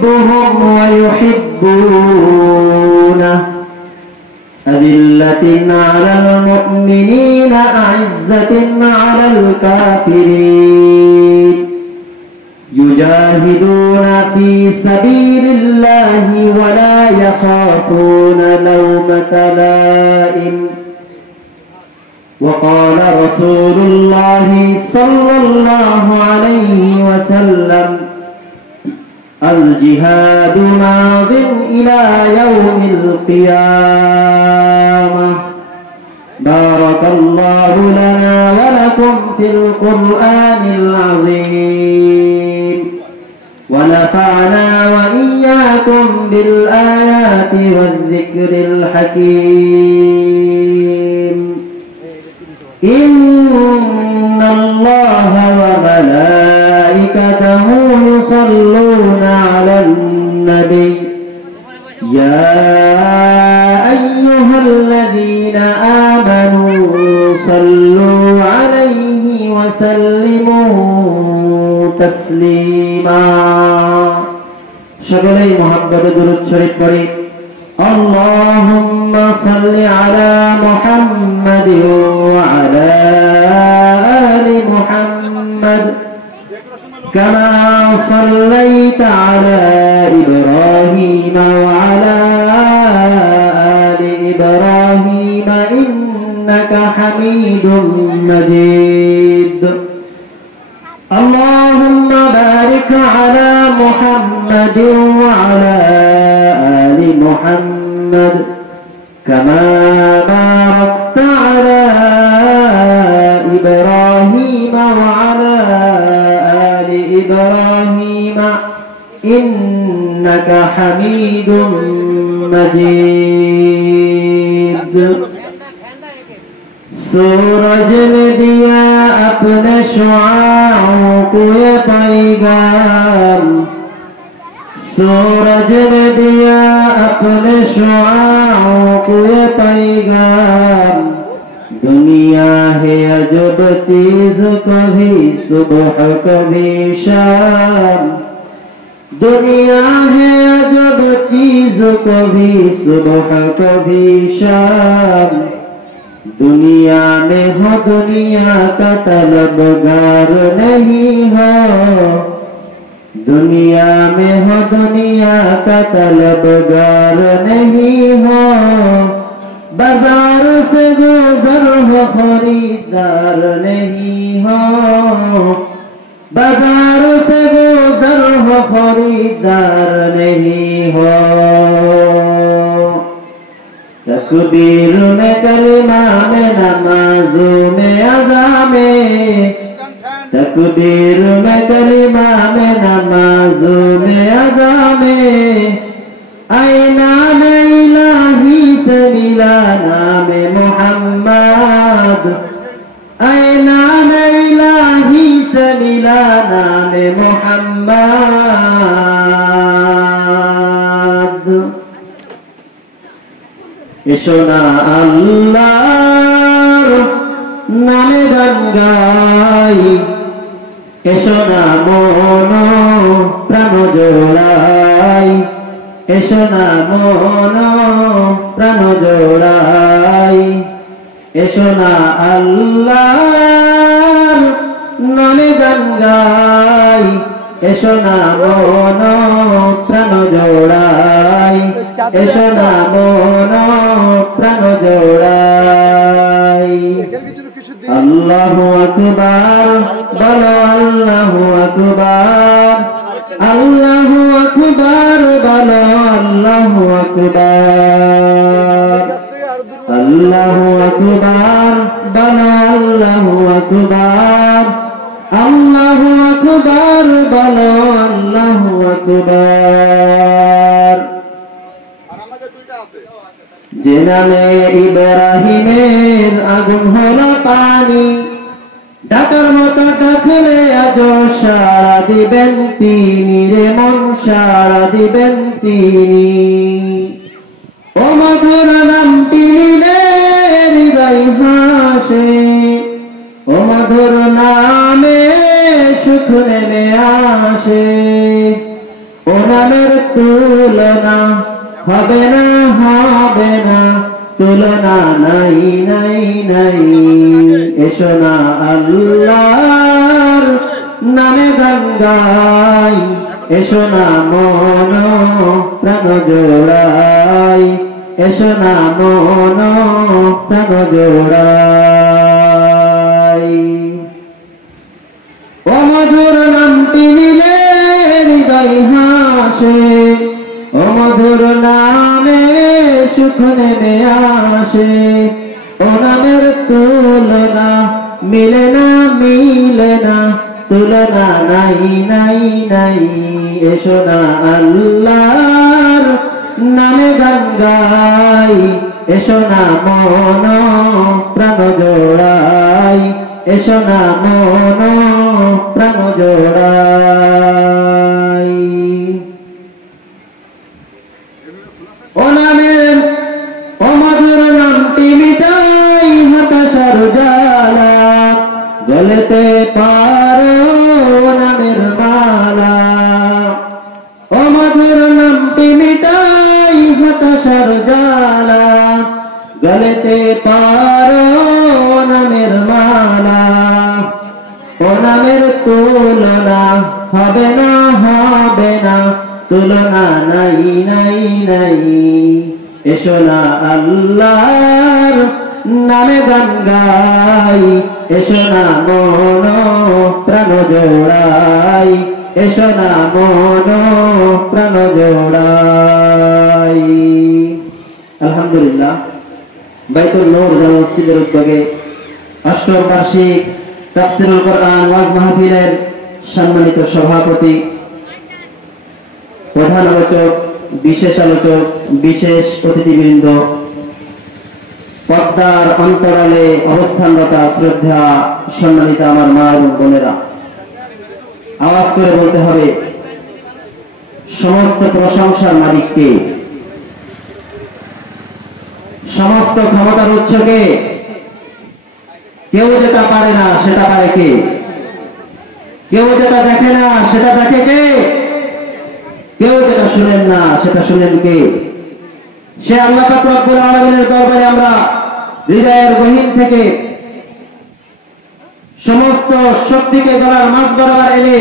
يحبهم ويحبونه أذلة على المؤمنين أعزة على الكافرين يجاهدون في سبيل الله ولا يخافون لومة لائم وقال رسول الله صلى الله عليه وسلم الجهاد ماض إلى يوم القيامة بارك الله لنا ولكم في القرآن العظيم ونفعنا وإياكم بالآيات والذكر الحكيم إن الله وملائكته يصلون على النبي يا أيها الذين آمنوا صلوا عليه وسلموا تسليما شغلي محبت درود شريف পড়ি اللهم صل على محمد وعلى آل محمد كما صليت على إبراهيم وعلى آل إبراهيم إنك حميد مجيد اللهم بارك على محمد وعلى آل محمد كما باركت على إبراهيم وعلى آل إبراهيم إنك حميد مجيد सूरज ने दिया अपने शुआओं को ये पैगाम सूरज ने दिया अपने शुआओं को ये पैगाम दुनिया है अजब चीज कभी सुबह कभी शाम दुनिया है अजब चीज कभी सुबह कभी शाम दुनिया में हो दुनिया का तलबगार नहीं हो दुनिया में हो दुनिया का तलबगार नहीं हो बाजार से गुजर हो खरीदार नहीं हो बाजार से गुजर हो खरीदार नहीं हो तकबीर में कलिमा में नमाजों में अज़ा में तकबीर में कलिमा में नमाजों में अज़ा में आईना में इलाही से मिला नाम मोहम्मद आईना में इलाही से मिला नाम मोहम्मद এসোনা আল্লাহর নামে গান গাই এসোনা মন প্রাণ জোড়াই এসোনা মন প্রাণ জোড়াই এসোনা আল্লাহর নামে গান গাই এসোনা মন প্রাণ জোড়াই এসোনা মন প্রাণ জোড়াই আল্লাহু আকবার বলো আল্লাহু আকবার আল্লাহু আকবার বলো আল্লাহু আকবার আল্লাহু আকবার বলো আল্লাহু আকবার আল্লাহু আকবার বলো আল্লাহু আকবার যে নামে ইব্রাহিমের আগুন হলো পানি ডাকার মতো ডাকলে আজও সাড়া দিবেন তিনি রে মন সাড়া দিবেন তিনি ও মধুর নামটি নিলে হৃদয় হাসে ও মধুর নামে সুখ নেমে আসে ও ও নামের তুলনা হবে না, হবে না, তুলনা নাই নাই নাই। এসো না আল্লাহর নামে গান গাই, এসো না মন প্রাণ জোড়াই, এসো না মন প্রাণ জোড়াই। ও মধুর নামটি নিলে হৃদয় হাসে, ও মধুর নামে সুখ নেমে আসে। ও নামের তুলনা মিলে না, মিলে না, তুলনা নাই নাই নাই। এসো না আল্লাহর নামে গান গাই, এসো না মন প্রাণ জোড়াই, এসো না মন প্রাণ জোড়াই। ও নামের ও মধুর নামটি মিটাই হতাশার জ্বালা, গলেতে পারো নামের মালা। ও মধুর নামটি মিটাই হতাশার জ্বালা, গলেতে পারো নামের মালা। ও নামের তুলনা হবে না, হবে না, তুলনা নাই নাই নাই। এসো না আল্লাহর নামে গান গাই, এসো না মন প্রাণ জোড়াই, এসো না মন প্রাণ জোড়াই। আলহামদুলিল্লাহ, বাইতুল নূর জামে মসজিদের উদ্যোগে অষ্টম বার্ষিক তাফসীরুল কোরআন ওয়াজ মাহফিলের সম্মানিত সভাপতি, প্রধান আলোচক, বিশেষ আলোচক, বিশেষ অতিথিবৃন্দ, পর্দার অন্তরালে অবস্থানরত শ্রদ্ধা সম্মানিত আমার মা এবং বোনেরা, আওয়াজ করে বলতে হবে, সমস্ত প্রশংসার মালিককে, সমস্ত ক্ষমতার উৎসকে। কেউ যেটা পারে না সেটা পারে কে? কেউ যেটা দেখে না সেটা দেখে কে? কেউ যেটা শুনেন না সেটা শুনেন কে? সে আল্লাহ পাক রব্বুল আলামিনের দরবারে আমরা হৃদয়ের গহীন থেকে সমস্ত শক্তিকে গলার মাঝ বরাবর এনে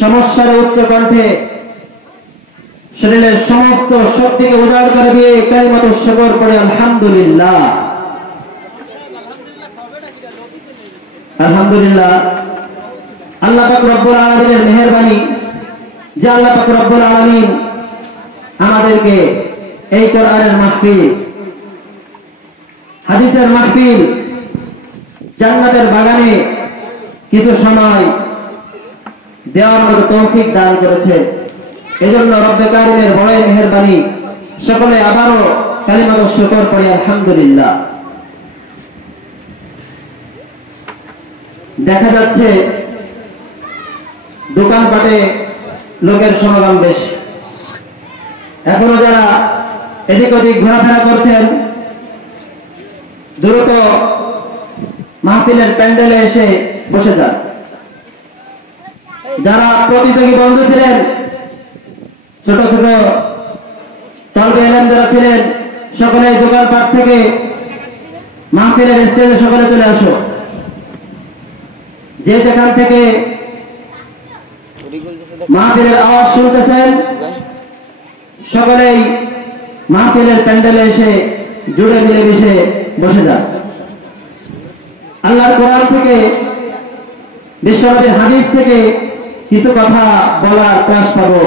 সমস্যার উচ্চ কণ্ঠে শরীরের সমস্ত শক্তিকে উজাড় করে দিয়ে কালিমাতুশ শুকর পড়ে আলহামদুলিল্লাহ। আলহামদুলিল্লাহ, আল্লাহ পাক রব্বুল আলামিনের মেহেরবানি যে আল্লাহ পাক রব্বুল আলামিন আমাদেরকে এই কোরআনের মাহফিল, হাদিসের মাহফিল, জান্নাতের বাগানে কিছু সময় দেওয়ার মতো তৌফিক দান করেছে। এজন্য রব্বে কারিমের বড়ই মেহেরবানি। সকলে আবারও কালিমাতুশ শুকর পড়ি আলহামদুলিল্লাহ। দেখা যাচ্ছে দোকানপাটে লোকের সমাগম বেশি। এখনো যারা এদিক ওদিক ঘোরাফেরা করছেন, দ্রুত মাহফিলের প্যান্ডেলে এসে বসে যান। যারা প্রতিযোগী বন্ধু ছিলেন, ছোট ছোট তলবে এলেন যারা ছিলেন, সকলে দোকানপাট থেকে মাহফিলের স্টেজে সকলে চলে আসো। যে যেখান থেকে মাহফিলের আওয়াজ শুনতেছেন, সকলেই মাহফিলের প্যান্ডেলে এসে জুড়ে মিলেমিশে বসে যান। আল্লাহর কোরআন থেকে, বিশ্বনবীর হাদিস থেকে কিছু কথা বলার প্রয়াস পাবো।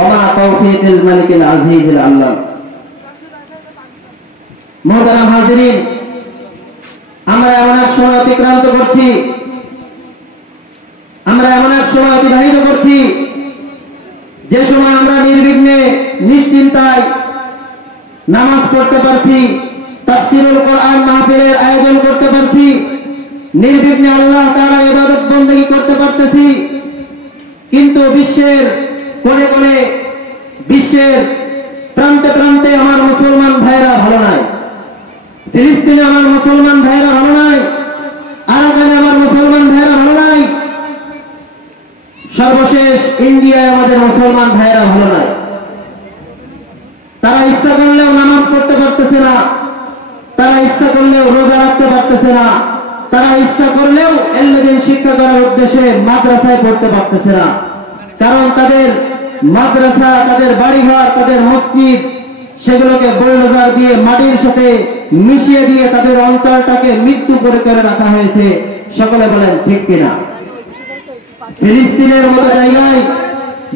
ওমা তাওফীকুল মালিকুল আজিজুল আল্লাহ। মুহতারাম হাজিরিন, আমরা এমন এক সময় অতিক্রান্ত করছি, আমরা এমন এক সময় অতিবাহিত করছি যে সময় আমরা নির্বিঘ্নে নিশ্চিন্তায় নামাজ পড়তে পারছি, তাফসীরুল কোরআন মাহফিলের আয়োজন করতে পারছি, নির্বিঘ্নে আল্লাহ তাআলার ইবাদত বندگی করতে পারতেছি। কিন্তু বিশ্বের কোণে কোণে, বিশ্বের প্রান্তে প্রান্তে আমার মুসলমান ভাইরা ভালো নাই। ফিলিস্তিনে আমার মুসলমান ভাইরা ভালো নাই, আরাকানে আমার মুসলমান ভাইরা ভালো নাই। সর্বশেষ ইন্ডিয়ায় আমাদের মুসলমান ভাইয়েরা ভালো নয়। তারা ইচ্ছা করলেও নামাজ পড়তে পারতেছে না, তারা ইচ্ছা করলেও রোজা রাখতে পারতেছে না, তারা ইচ্ছা করলেও এলদিন শিক্ষা করার উদ্দেশ্যে মাদ্রাসায় পড়তে পারতেছে না। কারণ তাদের মাদ্রাসা, তাদের বাড়িঘর, তাদের মসজিদ সেগুলোকে বুলডোজার দিয়ে মাটির সাথে মিশিয়ে দিয়ে তাদের অঞ্চলটাকে মৃত্যু করে রাখা হয়েছে। সকলে বলেন ঠিক কিনা? ফিলিস্তিনের মতো জায়গায়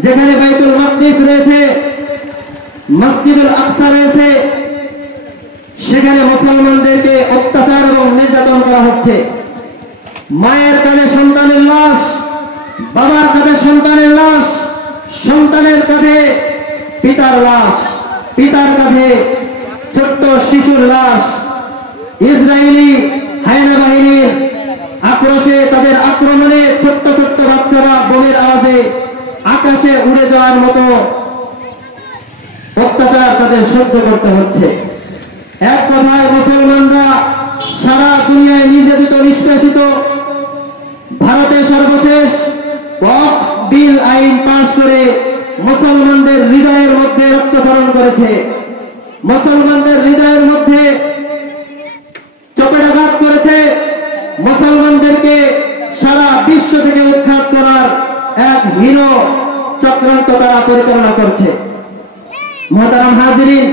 যেখানে বাইতুল মাকদিস রয়েছে, মসজিদুল আকসা রয়েছে, সেখানে মুসলমানদেরকে অত্যাচার এবং নির্যাতন করা হচ্ছে। মায়ের কাঁধে সন্তানের লাশ, বাবার কাঁধে সন্তানের লাশ, সন্তানের কাঁধে পিতার লাশ, পিতার কাঁধে ছোট্ট শিশুর লাশ। ইসরায়েলি হায়না বাহিনীর আক্রোশে, তাদের আক্রমণে ছোট্ট ছোট্ট বাচ্চারা বোমের আওয়াজে আকাশে উড়ে যাওয়ার মতো অত্যাচার তাদের সহ্য করতে হচ্ছে। এক কথায় মুসলমানরা সারা দুনিয়ায় নির্যাতিত, নিষ্পেষিত। ভারতে সর্বশেষ ওয়াকফ বিল আইন পাশ করে মুসলমানদের হৃদয়ের মধ্যে রক্তক্ষরণ করেছে, মুসলমানদের হৃদয়ের মধ্যে চপেটাঘাত করেছে। মুসলমানদেরকে সারা বিশ্ব থেকে উৎখাত করার এক হীন চক্রান্ত তারা পরিচালনা করছে। মুহতারাম হাজিরিন,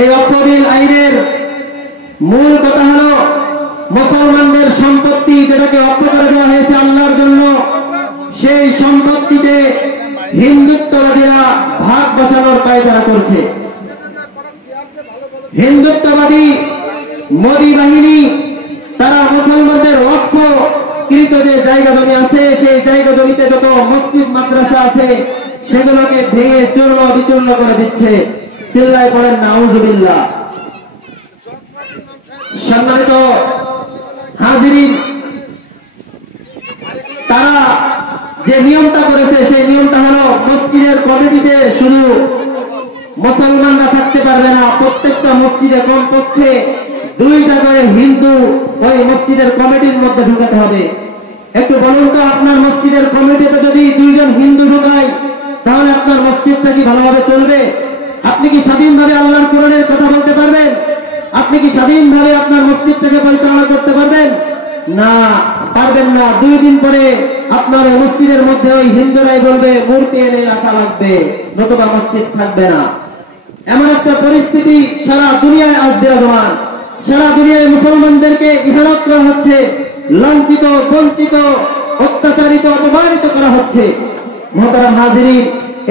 এই ওয়াকফ বিল আইনের মূল কথা হলো মুসলমানদের সম্পত্তি যেটাকে ওয়াকফ করে দেওয়া হয়েছে আল্লাহর জন্য, সেই সম্পত্তিতে হিন্দুত্ববাদীরা ভাগ বসানোর কায়দা করছে। হিন্দুত্ববাদী মোদী বাহিনী তারা মুসলমানদের ওয়াকফ কৃত যে জায়গা জমি আছে, সেই জায়গা জমিতে যত মসজিদ মাদ্রাসা আছে সেগুলোকে ভেঙে চূর্ণ বিচূর্ণ করে দিচ্ছে। চিল্লায় পড়েন নাউজুবিল্লাহ। সম্মানিত হাজিরিন, তারা যে নিয়মটা করেছে সেই নিয়মটা হলো মসজিদের কমিটিতে শুধু মুসলমানরা থাকতে পারবে না, প্রত্যেকটা মসজিদে কমপক্ষে 2টা করে হিন্দু ওই মসজিদের কমিটির মধ্যে ঢুকাতে হবে। একটু বলুন তো, আপনার মসজিদের কমিটিতে যদি 2 জন হিন্দু ঢুকায় তাহলে আপনার মসজিদটা কি ভালোভাবে চলবে? আপনি কি স্বাধীনভাবে আল্লাহর কোরআনের কথা বলতে পারবেন? আপনি কি স্বাধীনভাবে আপনার মসজিদটাকে পরিচালনা করতে পারবেন? না, পারবেন না। 2 দিন পরে আপনার মসজিদের মধ্যে ওই হিন্দুরাই বলবে মূর্তি এনে রাখা লাগবে, নতুবা মসজিদ থাকবে না। এমন একটা পরিস্থিতি সারা দুনিয়ায় আজ বিরাজমান। সারা দুনিয়ায় মুসলমানদেরকে ইহানত করা হচ্ছে, লাঞ্ছিত, বঞ্চিত, অত্যাচারিত, অপমানিত করা হচ্ছে। মুহতারাম হাজিরিন,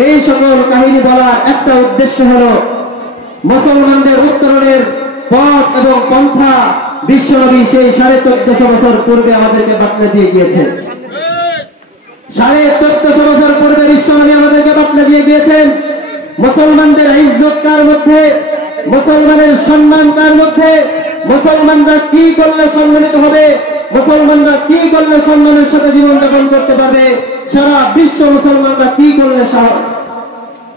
এই সকল কাহিনী বলার একটা উদ্দেশ্য হলো মুসলমানদের উত্তরণের পথ এবং পন্থা বিশ্বনবী সেই 1450 বছর পূর্বে আমাদেরকে বাতলে দিয়ে গিয়েছেন। 1450 বছর পূর্বে বিশ্বনবী আমাদেরকে বাতলে দিয়ে গিয়েছেন মুসলমানদের ইজ্জত কার মধ্যে, মুসলমানের সম্মান কার মধ্যে, মুসলমানরা কি করলে সম্মানিত হবে, মুসলমানরা কি করলে সম্মানের সাথে জীবনযাপন করতে পারবে, সারা বিশ্ব মুসলমানরা কি করলে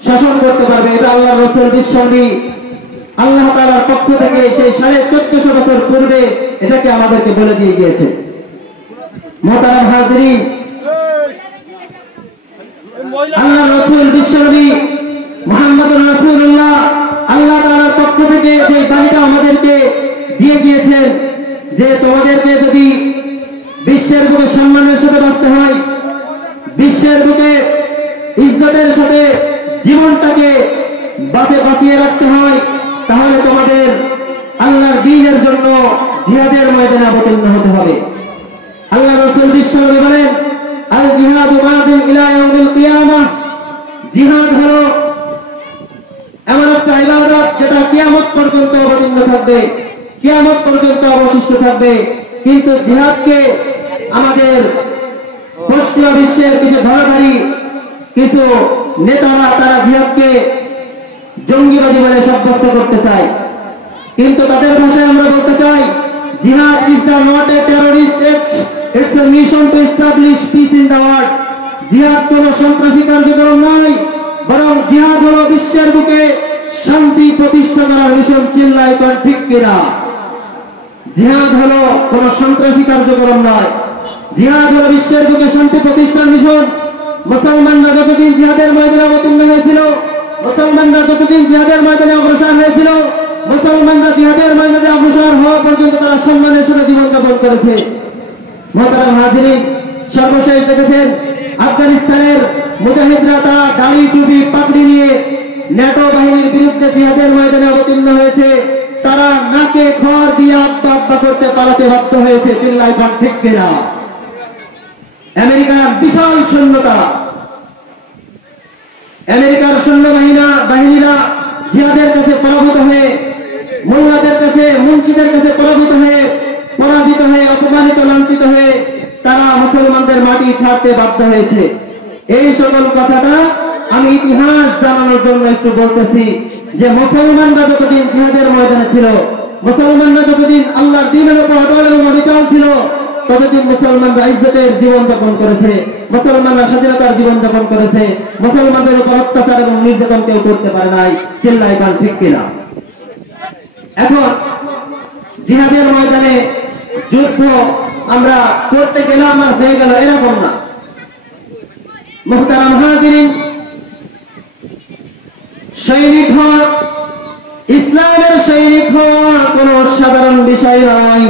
শাসন করতে পারবে। এটা আল্লাহ রাসূল বিশ্বনবী আল্লাহ তাআলার পক্ষ থেকে সেই 1450 বছর পূর্বে এটাকে আমাদেরকে বলে দিয়ে গিয়েছে। মুহতারাম হাজিরিন, আল্লাহ রাসূল বিশ্বনবী মুহাম্মদুর রাসূলুল্লাহ আল্লাহ তাআলার পক্ষ থেকে যে বাণীটা আমাদেরকে দিয়ে গিয়েছেন যে তোমাদেরকে যদি বিশ্বের বুকে সম্মানের সাথে বাঁচতে হয়, বিশ্বের বুকে ইজ্জতের সাথে জীবনটাকে বাঁচিয়ে রাখতে হয়, তাহলে তোমাদের আল্লাহর দ্বীনের জন্য জিহাদের ময়দানে অবতীর্ণ হতে হবে। আল্লাহ রাসূল বিশ্বনবী বলেন, আল জিহাদু মাদিন ইলা ইয়াউমিল কিয়ামাহ, জিহাদ হলো এমন একটা ইবাদত যেটা কিয়ামত পর্যন্ত অবতীর্ণ থাকবে, কিয়ামত পর্যন্ত অবশিষ্ট থাকবে। কিন্তু জিহাদকে আমাদের পশ্চিমা বিশ্বের কিছু ধরাধারী কিছু নেতারা তারা জিহাদকে জঙ্গিবাদী বলে সাব্যস্ত করতে চায়। কিন্তু তাদের ভাষায় আমরা বলতে চাই, জিহাদ is not a terrorist act, it's a mission to establish piece in the world. জিহাদ কোন সন্ত্রাসী কার্যক্রম নয়, বরং জিহাদ হলো বিশ্বের বুকে শান্তি প্রতিষ্ঠা করার মিশন। চিল্লায় কোন ঠিক কিনা? জিহাদ হলো কোন সন্ত্রাসী কার্যক্রম নয়, জিহাদ হলো বিশ্বের বুকে শান্তি প্রতিষ্ঠার মিশন। মুসলমানরা যতদিন জিহাদের ময়দানে অবতীর্ণ হয়েছিল, মুসলমানরা যতদিন জিহাদের ময়দানে অগ্রসর হয়েছিল, মুসলমানরা জিহাদের ময়দানে অগ্রসর হওয়া পর্যন্ত তারা সম্মানের সাথে জীবন যাপন করেছে। মুহতারাম হাজিরিন, সর্বশেষ দেখেছেন আফগানিস্তানের মুজাহিদরা তারা দাড়ি টুপি পাগড়ি নিয়ে ন্যাটো বাহিনীর বিরুদ্ধে জিহাদের ময়দানে অবতীর্ণ হয়েছে। তারা নাকে খড় দিয়ে আব্বা আব্বা করতে পালাতে বাধ্য হয়েছে। চিল্লায় পান ঠিক কিনা? আমেরিকার বিশাল সৈন্যতা, আমেরিকার সৈন্য বাহিনীরা জিহাদের কাছে পরাভূত হয়ে, মোল্লাদের কাছে, মুন্সিদের কাছে পরাভূত হয়ে, পরাজিত হয়ে, অপমানিত, লাঞ্ছিত হয়ে তারা মুসলমানদের মাটি ছাড়তে বাধ্য হয়েছে। এই সকল কথাটা আমি ইতিহাস জানানোর জন্য একটু বলতেছি যে মুসলমানরা যতদিন জিহাদের ময়দানে ছিল, মুসলমানরা যতদিন আল্লাহর দ্বীনের উপর অটল এবং অবিচল ছিল, ততদিন মুসলমানরা ইজ্জতের জীবন যাপন করেছে, মুসলমানরা স্বাধীনতার জীবন যাপন করেছে, মুসলমানদের উপর অত্যাচার এবং নির্যাতন কেউ করতে পারে নাই। চিল্লায় পান ঠিক কিনা? এখন জিহাদের ময়দানে যুদ্ধ আমরা করতে গেলাম আর হয়ে গেল এরকম না। মুহতারাম হাজিরিন, সৈনিক হওয়া, ইসলামের সৈনিক হওয়া কোন সাধারণ বিষয় নয়।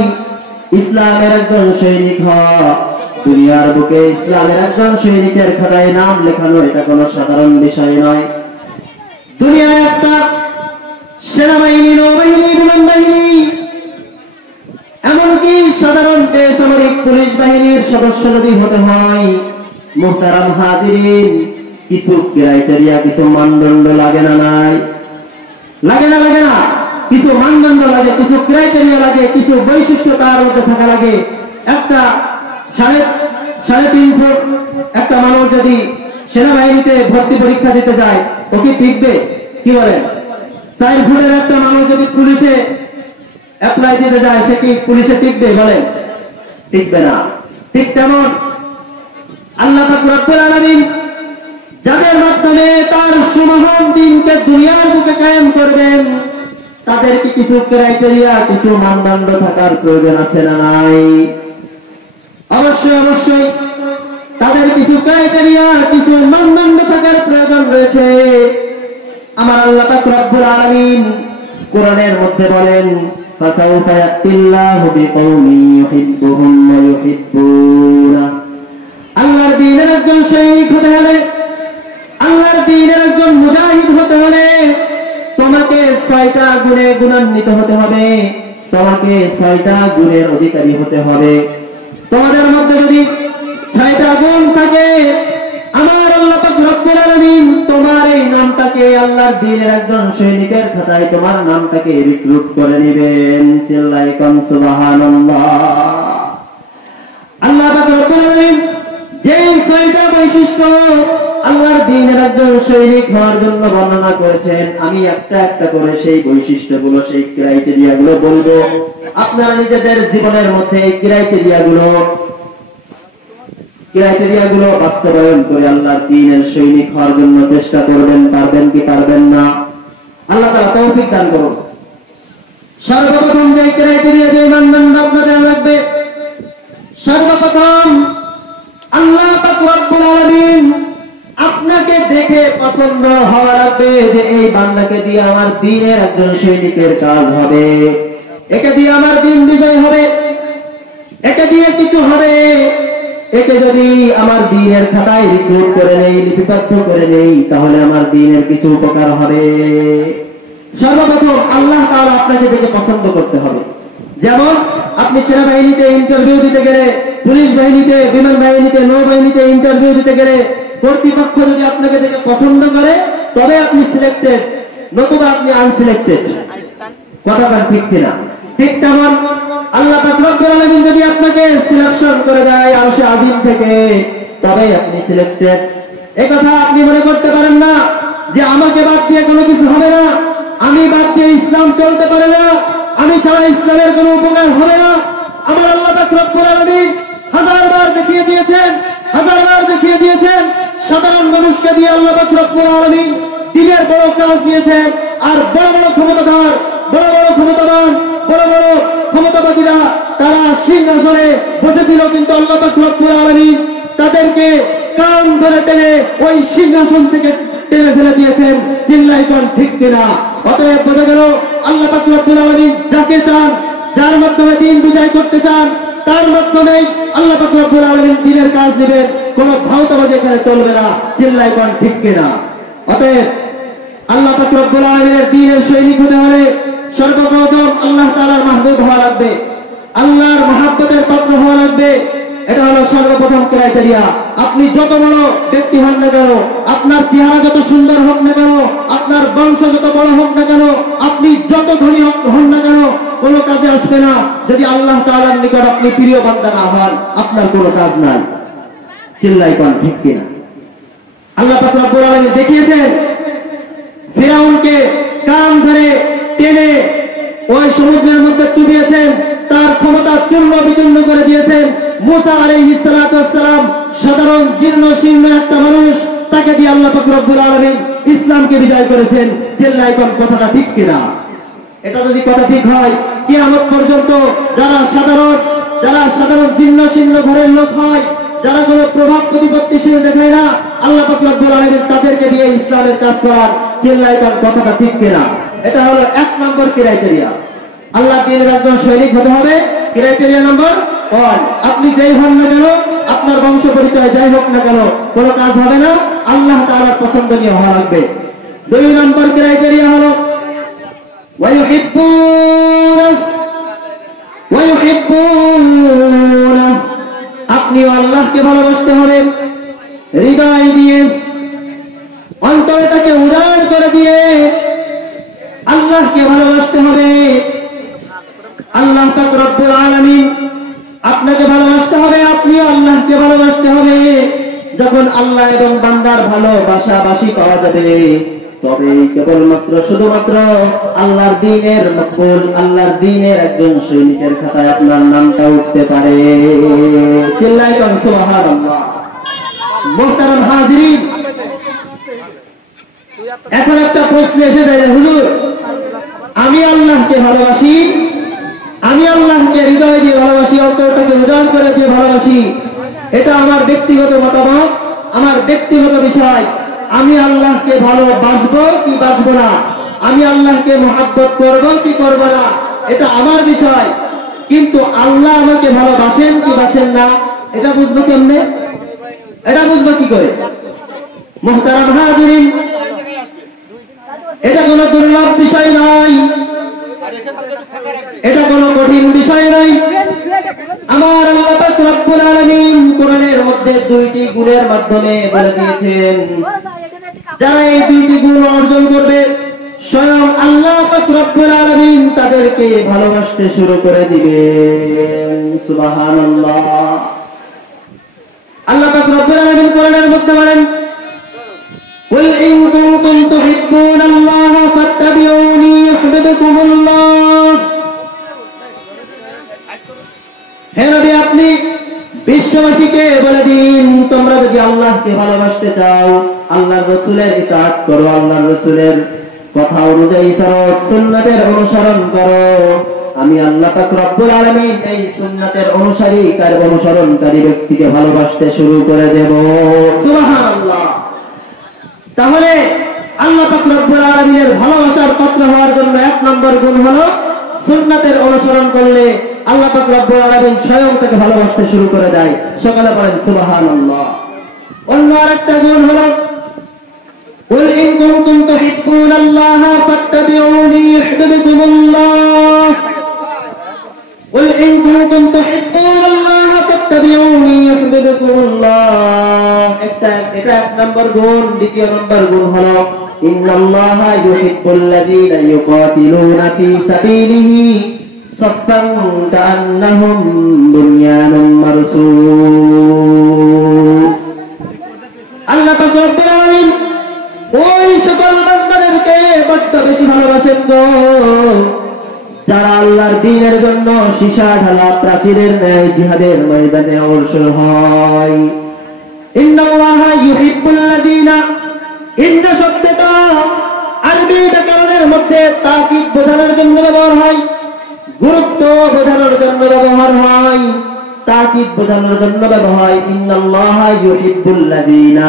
ইসলামের একজন সৈনিক হওয়া, দুনিয়ার বুকে ইসলামের একজন সৈনিকের খাতায় নাম লেখানো, এটা কোন সাধারণ বিষয় নয়। দুনিয়ায় একটা সেনাবাহিনী, নৌবাহিনী, বিমান বাহিনী, এমনকি সাধারণ বেসামরিক পুলিশ বাহিনীর সদস্য যদি হতে হয়, মুহতারাম হাজিরিন, কিছু ক্রাইটেরিয়া, কিছু মানদণ্ড লাগে না? নাই লাগে না? লাগে না? কিছু মানদণ্ড লাগে, কিছু ক্রাইটেরিয়া লাগে, কিছু বৈশিষ্ট্য তার মধ্যে থাকা লাগে। একটা সাড়ে 3 ফুট একটা মানুষ যদি সেনাবাহিনীতে ভর্তি পরীক্ষা দিতে যায়, ও কি টিকবে? কি বলেন? 4 ফুটের একটা মানুষ যদি পুলিশে অ্যাপ্লাই দিতে যায়, সে কি পুলিশে টিকবে? বলেন, টিকবে না। ঠিক তেমন আল্লাহ পাক রব্বুল আলামিন যাদের মাধ্যমে তার সুমহান দ্বীনকে দুনিয়ার বুকে কায়েম করবেন, তাদের কি কিছু ক্রাইটেরিয়া, কিছু মানদণ্ড থাকার প্রয়োজন আছে না নাই? অবশ্যই অবশ্যই তাদের কিছু ক্রাইটেরিয়া, কিছু মানদণ্ড থাকার প্রয়োজন রয়েছে। আমার আল্লাহ পাক রব্বুল আলামিন কোরআনের মধ্যে বলেন, ফাসাউফা ইয়াতিল্লাহু বিকওমিন ইউহিব্বুহুম ওয়া ইউহিব্বুনা। আল্লাহর দ্বীনের একজন সৈনিক হতে হলে, আল্লাহর দ্বীনের একজন মুজাহিদ হতে হলে তোমাকে 6টা গুণে গুণান্বিত হতে হবে, তোমাকে 6টা গুণের অধিকারী হতে হবে। তোমাদের মধ্যে যদি 6টা গুণ থাকে, আমার আল্লাহ পাক রব্বুল আলামিন তোমার এই নামটাকে আল্লাহর দ্বীনের একজন সৈনিকের খাতায় তোমার নামটাকে রিক্রুট করে নেবেন। চিল্লায় কোন সুবহানাল্লাহ। আল্লাহ পাক রব্বুল আলামিন যেই 6টা বৈশিষ্ট্য আল্লাহর দ্বীনের একজন সৈনিক হওয়ার জন্য বর্ণনা করেছেন, আমি একটা একটা করে সেই বৈশিষ্ট্যগুলো, সেই ক্রাইটেরিয়াগুলো বলবো। আপনারা নিজেদের জীবনের মধ্যে এই ক্রাইটেরিয়াগুলো বাস্তবায়ন করে আল্লাহর দ্বীনের সৈনিক হওয়ার জন্য চেষ্টা করবেন। পারবেন কি পারবেন না? আল্লাহ তাআলা তৌফিক দান করুন। সর্বপ্রথম যে ক্রাইটেরিয়া, যে মানদণ্ড আপনাদের লাগবে, সর্বপ্রথম আল্লাহ পাক রব্বুল আলামিন আপনাকে দেখে পছন্দ হওয়া লাগবে যে এই বান্দাকে দিয়ে আমার দ্বীনের একজন সৈনিকের কাজ হবে, একে দিয়ে আমার দ্বীন বিজয় হবে, একে দিয়ে কিছু হবে। একে যদি আমার দ্বীনের খাতায় রিক্রুট করে নেই, লিপিবদ্ধ করে নেই, তাহলে আমার দ্বীনের কিছু উপকার হবে। সর্বপ্রথম আল্লাহ তাআলা আপনাকে দেখে পছন্দ করতে হবে। যেমন আপনি সেনাবাহিনীতে ইন্টারভিউ দিতে গেলে, পুলিশ বাহিনীতে, বিমান বাহিনীতে, নৌবাহিনীতে ইন্টারভিউ দিতে গেলে কর্তৃপক্ষ যদি আপনাকে দেখে পছন্দ করে, তবে আপনি সিলেক্টেড, নতুবা আপনি আনসিলেক্টেড। কথাটা ঠিক কিনা? ঠিক তেমন আল্লাহ পাক রব্বুল আলামিন যদি আপনাকে সিলেকশন করে দেয় আরশে আজিম থেকে, তবে আপনি সিলেক্টেড। এই কথা আপনি মনে করতে পারেন না যে আমাকে বাদ দিয়ে কোনো কিছু হবে না, আমি বাদ দিয়ে ইসলাম চলতে পারে না, আমি ছাড়া ইসলামের কোনো উপকার হবে না। আমার আল্লাহ পাক রব্বুল আলামিন হাজারবার দেখিয়ে দিয়েছেন, হাজারবার দেখিয়ে দিয়েছেন, সাধারণ মানুষকে দিয়ে আল্লাহ পাক রব্বুল আলামিন দ্বীনের বড় কাজ দিয়েছেন। আর বড় বড় ক্ষমতাধর, বড় বড় ক্ষমতাবান, বড় বড় ক্ষমতাবাদীরা তারা সিংহাসনে বসেছিল, কিন্তু আল্লাহ পাক রব্বুল আলামিন তাদেরকে কান ধরে টেনে ওই সিংহাসন থেকে টেনে ফেলে দিয়েছেন। চিল্লাই কোন ঠিক কিনা? অতএব বোঝা গেল আল্লাহ পাক রব্বুল আলামিন যাকে চান, যার মাধ্যমে দিন বিজয় করতে চান, তার মাধ্যমেই আল্লাহ পাক রব্বুল আলামিন দিনের কাজ নেবেন। কোন ভাওতাবাজি এখানে চলবে না। চিল্লাই কোন ঠিক কিনা? অতএব আল্লাহ পাক রব্বুল আলামিনের দ্বীনের সৈনিক হতে হলে সর্বপ্রথম আল্লাহ তাআলার মাহবুব হওয়া লাগবে, আল্লাহর মহব্বতের পাত্র হওয়া লাগবে। এটা হলো সর্বপ্রথম ক্রাইটেরিয়া। আপনি যত বড় ব্যক্তি হন না কেন, আপনার চেহারা যত সুন্দর হোক না কেন, আপনার বংশ যত বড় হোক না কেন, আপনি যত ধনী হন না কেন, কোনো কাজে আসবে না যদি আল্লাহ তাআলার নিকট আপনি প্রিয় বান্দা না হন। আপনার কোনো কাজ নাই। চিল্লাই কোন ঠিক কিনা? আল্লাহ পাক রব্বুল আলামিন দেখিয়েছেন ফিরাউনকে কান ধরে টেনে ওই সমুদ্রের মধ্যে ডুবিয়েছেন, তার ক্ষমতা চূর্ণ বিচূর্ণ করে দিয়েছেন। মুসা আলাইহিস সালাতু ওয়াস সালাম সাধারণ জীর্ণ শীর্ণ একটা মানুষ, তাকে দিয়ে আল্লাহ পাক রব্বুল আলামিন ইসলামকে বিজয় করেছেন। চিল্লাই কোন কথাটা ঠিক কিনা? এটা যদি কথা ঠিক হয়, কিয়ামত পর্যন্ত যারা সাধারণ জীর্ণ শীর্ণ ঘরের লোক হয়, যারা কোনো প্রভাব প্রতিপত্তিশীল দেখায় না, আল্লাহ পাক রব্বুল আলামিন তাদেরকে দিয়ে ইসলামের কাজ করার। চিল্লাই কোন কথাটা ঠিক কিনা? এটা হলো 1 নম্বর ক্রাইটেরিয়া। আল্লাহ দ্বীনের একজন সৈনিক হতে হবে। ক্রাইটেরিয়া নাম্বার 1, আপনি যেই হন না কেন, আপনার বংশ পরিচয় যাই হোক না কেন, কোনো কাজ হবে না। আল্লাহ তাআলার পছন্দনীয় হওয়া লাগবে। 2 নম্বর ক্রাইটেরিয়া হলো ওয়ায়ুহিব্বুনা, আপনিও আল্লাহকে ভালোবাসতে হবে হৃদয় দিয়ে, অন্তরটাকে উদার করে দিয়ে আল্লাহকে ভালোবাসতে হবে। আল্লাহ পাক রব্বুল আলামিন আপনাকে ভালোবাসতে হবে, আপনিও আল্লাহকে ভালোবাসতে হবে। যখন আল্লাহ এবং বান্দার ভালোবাসাবাসি পাওয়া যাবে, তবে কেবলমাত্র শুধুমাত্র আল্লাহর দ্বীনের মকবুল, আল্লাহর দ্বীনের একজন সৈনিকের খাতায় আপনার নামটা উঠতে পারে। চিল্লাই কোন সুবহানাল্লাহ। মুহতারাম হাজিরিন, এখন একটা প্রশ্ন এসে যায়, হুজুর আমি আল্লাহকে ভালোবাসি, আমি আল্লাহকে হৃদয় দিয়ে ভালোবাসি, অন্তরটাকে উজাড় করে দিয়ে ভালোবাসি, এটা আমার ব্যক্তিগত মতামত, আমার ব্যক্তিগত বিষয়। আমি আল্লাহকে ভালোবাসবো কি বাসবো না, আমি আল্লাহকে মহব্বত করবো কি করবো না, এটা আমার বিষয়। কিন্তু আল্লাহ আমাকে ভালোবাসেন কি বাসেন না, এটা বুঝবো কেমনে? এটা বুঝবো কি করে? মুহতারাম হাজিরিন, এটা কোনো দুর্লভ বিষয় নয়, এটা কোনো কঠিন বিষয় নয়। আমার আল্লাহ পাক রব্বুল আলামিন কোরআনের মধ্যে 2টি গুণের মাধ্যমে বলে দিয়েছেন, যারা এই 2টি গুণ অর্জন করবে, স্বয়ং আল্লাহ পাক রব্বুল আলামিন তাদেরকে ভালোবাসতে শুরু করে দিবেন। সুবহানাল্লাহ। আল্লাহ পাক রব্বুল আলামিন কোরআনের মধ্যে বলেন, قل إن كنتم تحبون الله فاتبعوني يحببكم الله। হে নবী, আপনি বিশ্ববাসীকে বলে দিন, তোমরা যদি আল্লাহকে ভালোবাসতে চাও, আল্লাহর রাসূলের ইতাআত করো, আল্লাহর রাসূলের কথা অনুযায়ী চলো, সুন্নাতের অনুসরণ করো, আমি আল্লাহ পাক রব্বুল আলামিন এই সুন্নাতের অনুসরণকারী ব্যক্তিকে ভালোবাসতে শুরু করে দেব। সুবহানাল্লাহ। তাহলে আল্লাহ পাক রব্বুল আলামিনের ভালোবাসার পাত্র হওয়ার জন্য 1 নম্বর গুণ হলো সুন্নাতের অনুসরণ করলে আল্লাহ পাক রব্বুল আলামিন স্বয়ং তাকে ভালোবাসতে শুরু করে দেয়। সকলে বলেন সুবহানাল্লাহ। অন্য আরেকটা গুণ হলো قل إن كنتم تحبون الله فاتبعوني يحببكم الله। قل إن كنتم تحبون الله فاتبعوني يحببكم الله। এটা 1 নম্বর গুণ। 2 নম্বর গুণ হলো ইন্নাল্লাহা ইউহিব্বুল্লাযীনা ইউকাতিলুনা ফী সাবিলিহি সাফফান কাআন্নাহুম বুনয়ানুম মারসুস। আল্লাহ পাক রব্বুল আলামিন ওই সকল বান্দাদেরকে বড্ড বেশি ভালোবাসেন গো, যারা আল্লাহর দ্বীনের জন্য সীসা ঢালা প্রাচীরের ন্যায় জিহাদের ময়দানে অগ্রসর হয়। ইন্নাল্লাহা ইউহিব্বুল্লাযীনা, ইন্না শব্দটা আরবি ব্যাকরণের মধ্যে তাকিদ বোঝানোর জন্য ব্যবহার হয়। গুরুত্ব বোঝানোর জন্য ব্যবহার হয়, তাকিদ বোঝানোর জন্য ব্যবহার হয়। ইন্নাল্লাহা ইউহিব্বুল লাযিনা,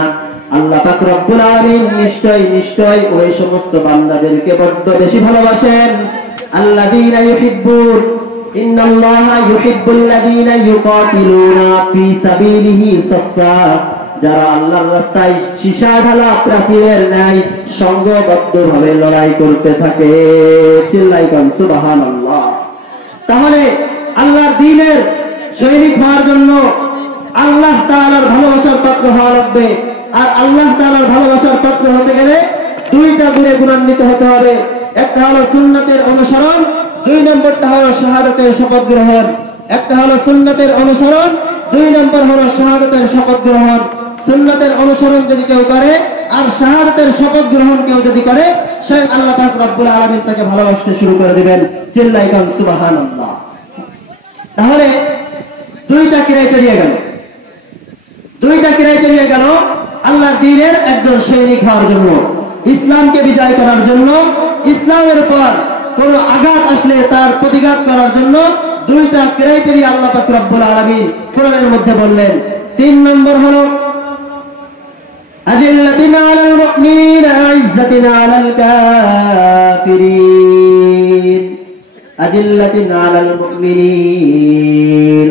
আল্লাহ পাক রব্বুল আলামিন নিশ্চয় ওই সমস্ত বান্দাদেরকে বড্ড বেশি ভালোবাসেন। আল্লাযিনা ইউহিব্বুন, ইন্নাল্লাহা ইউহিব্বুল লাযিনা ইউকাতিলুনা ফি সাবিলিহি সাফফা, যারা আল্লাহর রাস্তায় সীসা ঢালা প্রাচীরের ন্যায় সংঘবদ্ধভাবে লড়াই করতে থাকে। চিল্লাই কোন সুবহানাল্লাহ। তাহলে আল্লাহর দ্বীনের সৈনিক হওয়ার জন্য আল্লাহ তাআলার ভালোবাসার পাত্র হওয়া লাগবে। আর আল্লাহ তাআলার ভালোবাসার পাত্র হতে গেলে দুইটা গুণে গুণান্বিত হতে হবে। একটা হলো সুন্নাতের অনুসরণ, দুই নম্বরটা হলো শাহাদাতের শপথ গ্রহণ। একটা হলো সুন্নাতের অনুসরণ, দুই নম্বর হলো শাহাদাতের শপথ গ্রহণ। সুন্নাতের অনুসরণ যদি কেউ করে আর শাহাদাতের শপথ গ্রহণ কেউ যদি করে, স্বয়ং আল্লাহ পাক রব্বুল আলামিন তাকে ভালোবাসতে শুরু করে দিবেন। চিল্লাই কান সুবহানাল্লাহ। তাহলে দুইটা ক্রাইটেরিয়া গেল আল্লাহর দ্বীনের একজন সৈনিক হওয়ার জন্য, ইসলামকে বিজয় করার জন্য, ইসলামের উপর কোন আঘাত আসলে তার প্রতিঘাত করার জন্য দুইটা ক্রাইটেরিয়া আল্লাহ পাক রব্বুল আলামিন কোরআনের মধ্যে বললেন। 3 নম্বর হলো আযিল্লাতিনা আলাল মুমিনিনা আইজ্জাতিনা আলাল কাফিরিন, আযিল্লাতিনা আলাল মুমিনিন।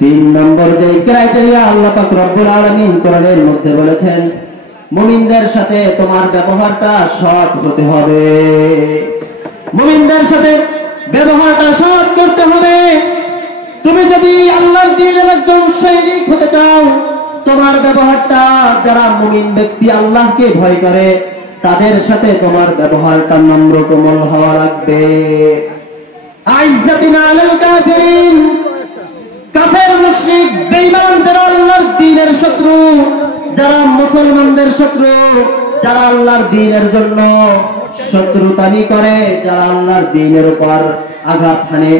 3 নম্বর যে ক্রাইটেরিয়া আল্লাহ পাক রব্বুল আলামিন কোরআনের মধ্যে বলেছেন, মুমিনদের সাথে তোমার ব্যবহারটা সৎ হতে হবে। মুমিনদের সাথে ব্যবহারটা সৎ করতে হবে। তুমি যদি আল্লাহর দ্বীনের একজন সৈনিক হতে চাও, তোমার ব্যবহারটা, যারা মুমিন ব্যক্তি আল্লাহকে ভয় করে তাদের সাথে তোমার ব্যবহারটা নম্র কোমল হওয়া লাগবে। আইজ্জাতিনা আলাল কাফিরিন, কাফের মুশরিক বেঈমান যারা আল্লাহর দ্বীনের শত্রু, যারা মুসলমানদের শত্রু, যারা আল্লাহর দ্বীনের জন্য শত্রুতানি করে, যারা আল্লাহর দ্বীনের উপর আঘাত হানে,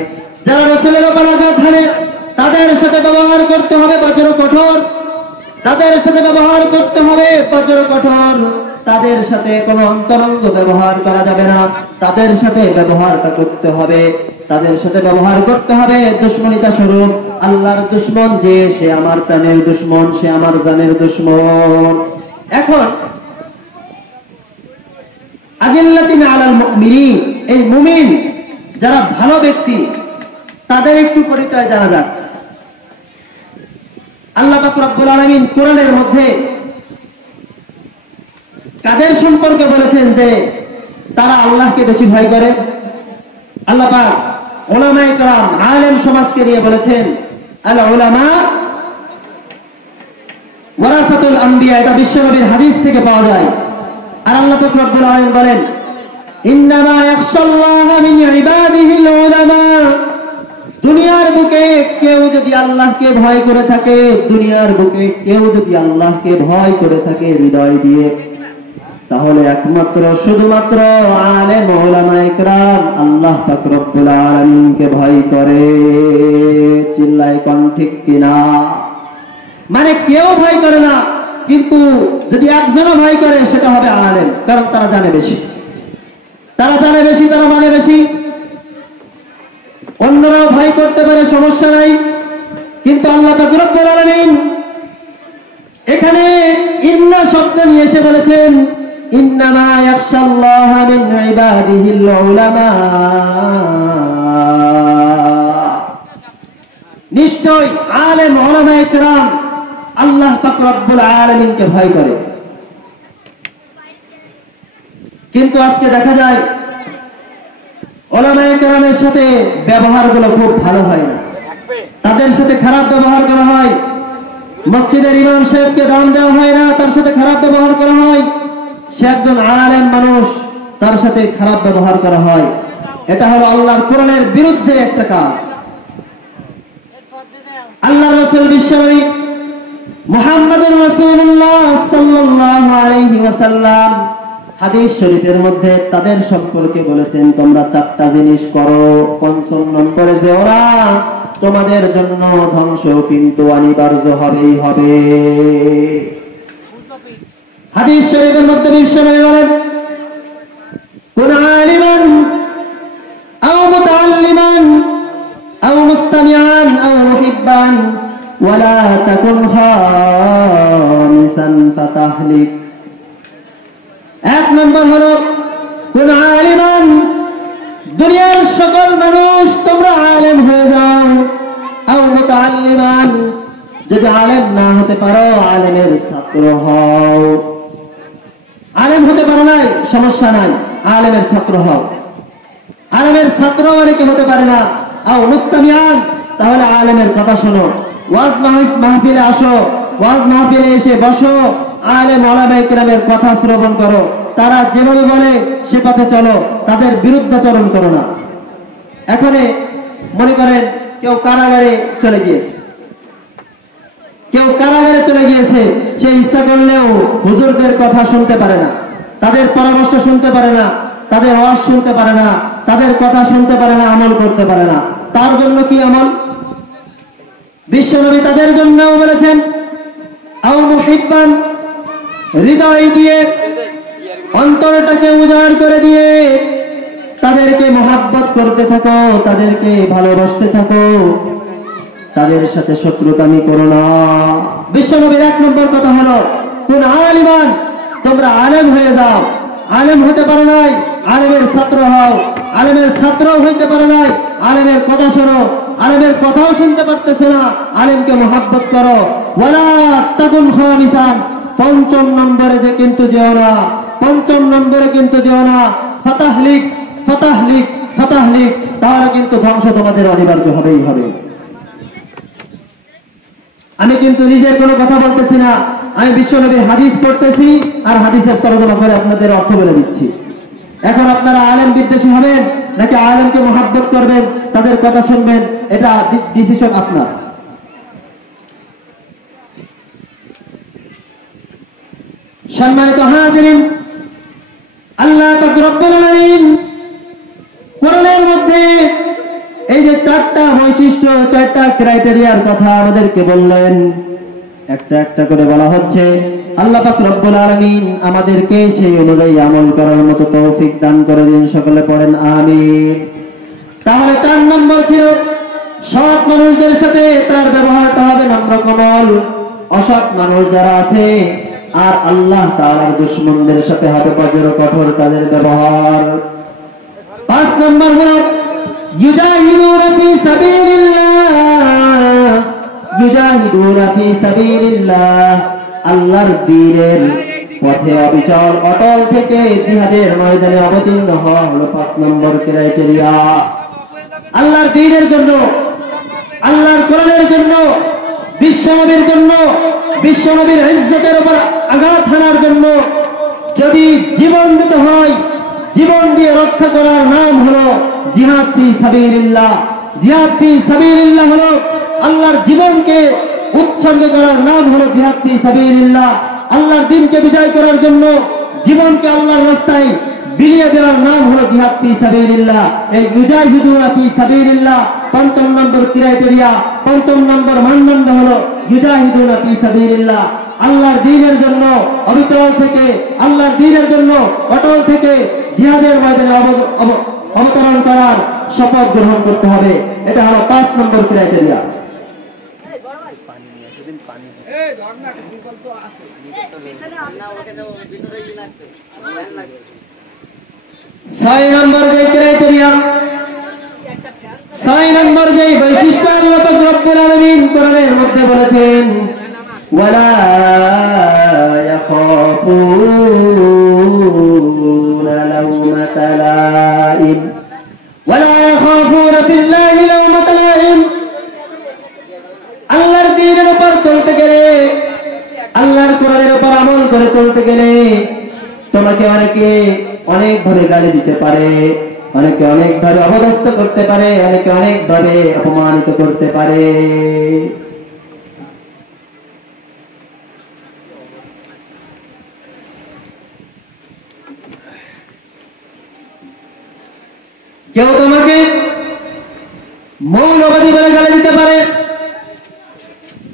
যারা রাসূলের উপর আঘাত হানে, তাদের সাথে ব্যবহার করতে হবে বজ্র কঠোর। তাদের সাথে ব্যবহার করতে হবে বজ্র কঠোর। তাদের সাথে কোনো অন্তরঙ্গ ব্যবহার করা যাবে না। তাদের সাথে ব্যবহারটা করতে হবে, তাদের সাথে ব্যবহার করতে হবে দুশমনিতা স্বরূপ। আল্লাহর দুশমন যে, সে আমার প্রাণের দুশমন, সে আমার জানের দুশমন। এখন আযিল্লাতিনা আলাল মুমিনিন, এই মুমিন যারা ভালো ব্যক্তি তাদের একটু পরিচয় জানা যাক। আল্লাহ পাক রব্বুল আলামিন কোরআনের মধ্যে কাদের সম্পর্কে বলেছেন যে তারা আল্লাহকে বেশি ভয় করে? আল্লাহ পাক উলামায়ে কেরাম, আলেম সমাজকে নিয়ে বলেছেন, আল উলামা ওয়ারাসাতুল আম্বিয়া। এটা বিশ্বনবীর হাদিস থেকে পাওয়া যায়। আর আল্লাহ পাক রব্বুল আলামিন বলেন, ইন্নামা ইয়াখশাল্লাহা মিন ইবাদিহিল উলামা। দুনিয়ার বুকে কেউ যদি আল্লাহকে ভয় করে থাকে, দুনিয়ার বুকে কেউ যদি আল্লাহকে ভয় করে থাকে হৃদয় দিয়ে, তাহলে একমাত্র শুধুমাত্র আলেম উলামায়ে কেরাম আল্লাহ পাক রব্বুল আলামিনকে ভয় করে। চিল্লায় কোন ঠিক কিনা? মানে কেউ ভয় করে না, কিন্তু যদি একজনও ভয় করে সেটা হবে আলেম, কারণ তারা জানে বেশি, তারা মানে বেশি। অন্যরাও ভয় করতে পারে, সমস্যা নাই, কিন্তু আল্লাহ পাক রব্বুল আলামিন এখানে ইন্না শব্দ নিয়ে এসে বলেছেন, ইন্নামা ইয়াখশাল্লাহা মিন ইবাদিহিল উলামা। নিশ্চয় আলেম উলামায়ে কেরাম আল্লাহ পাক রব্বুল আলামিনকে ভয় করে। কিন্তু আজকে দেখা যায় উলামায়ে কেরামের সাথে ব্যবহারগুলো খুব ভালো হয় না, তাদের সাথে খারাপ ব্যবহার করা হয়। মসজিদের ইমাম সাহেবকে দাম দেওয়া হয় না, তার সাথে খারাপ ব্যবহার করা হয়। সে একজন আলেম মানুষ, তার সাথে খারাপ ব্যবহার করা হয়। এটা হলো আল্লাহর কোরআনের বিরুদ্ধে একটা কাজ। আল্লাহর রাসূল বিশ্বনবী মুহাম্মদুর রাসূলুল্লাহ সাল্লাল্লাহু আলাইহি ওয়াসাল্লাম হাদিস শরীফের মধ্যে তাদের সম্পর্কে বলেছেন, তোমরা 4টা জিনিস করো, 5 নম্বরে যে ওরা তোমাদের জন্য ধ্বংস কিন্তু অনিবার্য হবেই হবে। হাদিস শরীফের মধ্যে বিশ্বনবী বলেন, কুন আলিমান আও মুতাআল্লিমান ওয়ালা তাকুন খামিসান ফাতাহলিক। এক নম্বর হলো কুন আলিমান, দুনিয়ার সকল মানুষ তোমরা আলেম হয়ে যাও। আও মুতাআল্লিমান, যদি আলেম না হতে পারো আলেমের ছাত্র হও। আলেম হতে পারো নাই, সমস্যা নাই, আলেমের ছাত্র হও। আলেমের ছাত্র অনেকে হতে পারে না। আও মুস্তামিয়ান, তাহলে আলেমের কথা শোনো, ওয়াজ মাহফিলে আসো, ওয়াজ মাহফিলে এসে বসো, আলেম ওলামায়ে কেরামের কথা শ্রবণ করো, তারা যেভাবে বলে সে পথে চলো, তাদের বিরুদ্ধাচরণ করো না। এখন মনে করেন কেউ কারাগারে চলে গিয়েছে, কেউ কারাগারে চলে গিয়েছে, সে ইচ্ছা করলেও হুজুরদের কথা শুনতে পারে না, তাদের পরামর্শ শুনতে পারে না, তাদের ওয়াজ শুনতে পারে না, তাদের কথা শুনতে পারে না, আমল করতে পারে না। তার জন্য কি আমল? বিশ্বনবী তাদের জন্য বলেছেন আও মুহিব্বান, হৃদয় দিয়ে অন্তরটাকে উজাড় করে দিয়ে তাদেরকে মহাব্বত করতে থাকো, তাদেরকে ভালোবাসতে থাকো, তাদের সাথে শত্রুতামি করো না। বিশ্বনবীর এক নম্বর কথা হলো কোন আলিমান, তোমরা আলেম হয়ে যাও। আলেম হতে পারো নাই, আলেমের ছাত্র হও। আলেমের ছাত্র হইতে পারো নাই, আলেমের কথা শোনো। আলেমের কথাও শুনতে পারতেছো না, আলেমকে মহাব্বত করো। ওয়ালা তাকুন খামিসান, পঞ্চম নম্বরে যে কিন্তু যেও না, পঞ্চম নম্বরে কিন্তু যেও না। ফাতাহলিক, ফাতাহলিক, ফাতাহলিক, তাহলে কিন্তু ধ্বংস তোমাদের অনিবার্য হবেই হবে। আমি কিন্তু নিজের কোনো কথা বলতেছি না, আমি বিশ্বনবীর হাদিস পড়তেছি আর হাদিসের তর্জমা করে আপনাদের অর্থ বলে দিচ্ছি। এখন আপনারা আলেম বিদ্বেষী হবেন নাকি আলেমকে মহাব্বত করবেন, তাদের কথা শুনবেন, এটা ডিসিশন আপনার। সম্মানিত হাজিরিন, আল্লাহ পাক রব্বুল আলামিন কোরআনের মধ্যে এই যে চারটা বৈশিষ্ট্য, চারটা ক্রাইটেরিয়ার কথা আমাদেরকে বললেন, একটা একটা করে বলা হচ্ছে। আল্লাহ পাক রব্বুল আলামিন আমাদেরকে সেই অনুযায়ী আমল করার মতো তৌফিক দান করে দিন, সকলে পড়েন আমিন। তাহলে 4 নম্বর ছিল সৎ মানুষদের সাথে তার ব্যবহারটা হবে নম্র কোমল। অসৎ মানুষ যারা আছে আর আল্লাহ তাআলার দুশমনদের সাথে হবে বজ্র কঠোর তাদের ব্যবহার। 5 নম্বর হলো ইউজাহিদুনা ফি সাবিলিল্লাহ, ইউজাহিদুনা ফি সাবিলিল্লাহ, আল্লাহর দ্বীনের পথে অবিচল অটল থেকে জিহাদের ময়দানে অবতীর্ণ হওয়া হলো 5 নম্বর ক্রাইটেরিয়া। আল্লাহর দ্বীনের জন্য, আল্লাহর কোরআনের জন্য, বিশ্বনবীর জন্য, বিশ্বনবীর ইজ্জতের উপর আঘাত হানার জন্য যদি জীবন দিতে হয়, জীবন দিয়ে রক্ষা করার নাম হলো জিহাদ ফি সাবিলিল্লাহ। জিহাদ ফি সাবিলিল্লাহ হলো আল্লাহর জীবনকে উৎসর্গ করার নাম হলো জিহাদ ফি সাবিলিল্লাহ। আল্লাহর দ্বীনকে বিজয় করার জন্য জীবনকে আল্লাহর রাস্তায় বিলিয়ে দেওয়ার নাম হলো জিহাদ ফি সাবিলিল্লাহ। এই ইউজাহিদুনা ফি সাবিলিল্লাহ 5 নম্বর ক্রাইটেরিয়া, 5 নম্বর মানদণ্ড হলো ইউজাহিদুনা ফি সাবিলিল্লাহ। আল্লাহর দ্বীনের জন্য অবিচল থেকে, আল্লাহর দ্বীনের জন্য অটল থেকে জিহাদের ময়দানে অবতরণ করার শপথ গ্রহণ করতে হবে। এটা হলো 5 নম্বর ক্রাইটেরিয়া। 6 নম্বর যে ক্রাইটেরিয়া, 6 নম্বর যে বৈশিষ্ট্য আল্লাহ পাক রব্বুল আলামিন কোরআনের মধ্যে বলেছেন, ওয়ালা ইয়াখাফুনা লাওমাতা লাইম, ওয়ালা ইয়াখাফুনা ফিল্লাহি লাওমাতা লাইম। আল্লাহর দ্বীনের উপর চলতে গেলে, আল্লাহর কোরআনের উপর আমল করে চলতে গেলে তোমাকে অনেকে অনেকভাবে গালি দিতে পারে, অনেকে অনেকভাবে অপদস্থ করতে পারে, অনেকে অনেকভাবে অপমানিত করতে পারে। কেউ তোমাকে মৌলবাদী বলে গালি দিতে পারে,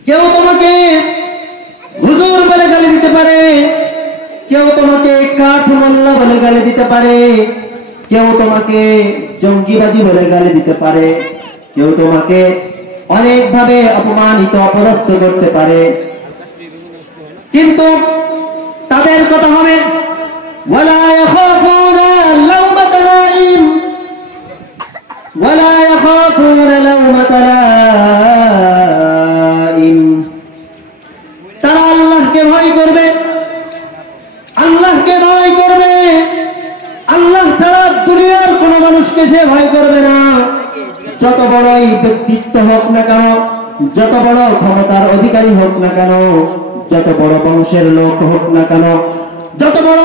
কেউ তোমাকে হুজুর বলে গালি দিতে পারে, কেউ তোমাকে কাঠ মোল্লা বলে গালি দিতে পারে, কেউ তোমাকে জঙ্গিবাদী বলে গালি দিতে পারে, কেউ তোমাকে অনেকভাবে অপমানিত অপদস্থ করতে পারে, কিন্তু তাদের কথা হবে ওয়ালা ইয়াখাফুনা লাওমাতা লাইম ওয়ালা ইয়াখাফুনা লাওমাতা লাইম। তারা আল্লাহকে ভয় করবে, আল্লাহকে ভয় করবে, আল্লাহ ছাড়া দুনিয়ার কোন মানুষকে সে ভয় করবে না। যত বড়ই ব্যক্তিত্ব হোক না কেন, যত বড় ক্ষমতার অধিকারী হোক না কেন, যত বড় বংশের লোক হোক না কেন, যত বড়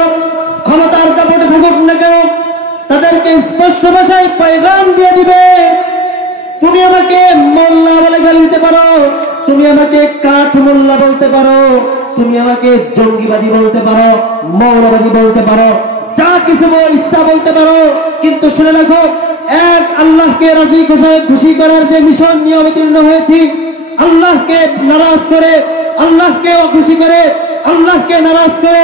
ক্ষমতার দাপটে থাকুক না কেন, তাদেরকে স্পষ্ট ভাষায় পয়গাম দিয়ে দিবে, তুমি আমাকে মোল্লা বলে গালি দিতে পারো, তুমি আমাকে কাঠ মোল্লা বলতে পারো, তুমি আমাকে জঙ্গিবাদী বলতে পারো, মৌলবাদী বলতে পারো, যা কিছু ইচ্ছা বলতে পারো, কিন্তু শুনে রাখো, এক আল্লাহকে রাজি খুশি করার যে মিশন নিয়ে অবতীর্ণ হয়েছি, আল্লাহকে নারাজ করে, আল্লাহকে অখুশি করে, আল্লাহকে নারাজ করে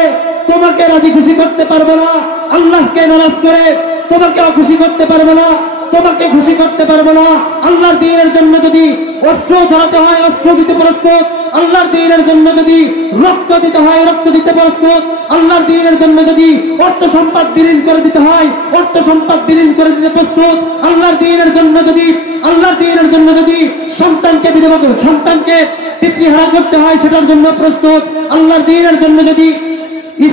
তোমাকে রাজি খুশি করতে পারবো না, আল্লাহকে নারাজ করে তোমাকে অখুশি করতে পারবো না, তোমাকে খুশি করতে পারবো না। আল্লাহর দ্বীনের জন্য যদি অস্ত্র ধরাতে হয় অস্ত্র দিতে প্রস্তুত, আল্লাহর দ্বীনের জন্য যদি রক্ত দিতে হয় রক্ত দিতে প্রস্তুত, আল্লাহর দ্বীনের জন্য যদি অর্থ সম্পদ বিলীন করে দিতে হয় অর্থ সম্পদ বিলীন করে দিতে প্রস্তুত, আল্লাহর দ্বীনের জন্য যদি সন্তানকে বিধবা সন্তানকে পিতৃহারা করতে হয় সেটার জন্য প্রস্তুত, আল্লাহর দ্বীনের জন্য যদি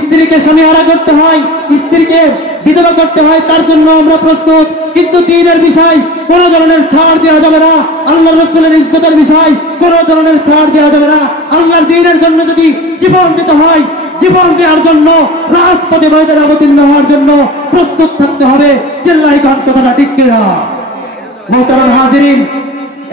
স্ত্রীকে স্বামীহারা করতে হয়, স্ত্রীকে বিধবা করতে হয়, তার জন্য আমরা প্রস্তুত। কিন্তু দ্বীনের বিষয় কোন ধরনের ছাড় দেওয়া যাবে না, আল্লাহর রাসূলের ইজ্জতের বিষয় কোন ধরনের ছাড় দেওয়া যাবে না। আল্লাহর দ্বীনের জন্য যদি জীবন দিতে হয়, জীবন দেওয়ার জন্য রাজপথে ময়দানে অবতীর্ণ হওয়ার জন্য প্রস্তুত থাকতে হবে। চিল্লাই গান কথাটা ঠিক কিনা? মুহতারাম হাজিরিন,